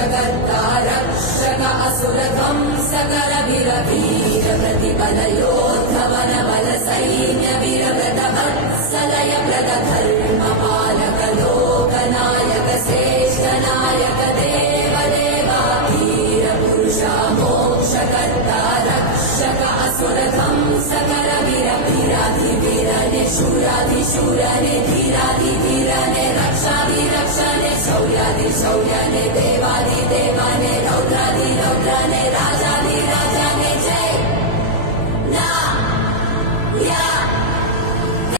मोक्षकर्ता रक्षक असुरध्वंसकर वीर प्रतिपलयोद्धवन बल सैन्य वीरव्रत वत्सलय प्रद धर्म पालक लोकनायक श्रेष्ठ नायक देव देवा वीर पुरुषा मोक्षकर्ता रक्षक असुरध्वंसकर वीराधिवीरने शूराधिशूरने धीराधिधीरने रक्षाधिरक्षणे शौर्याधिशौर्यने देवाधिदेवाने रौद्राधिरौद्रने राजाधिराजाने जय ना या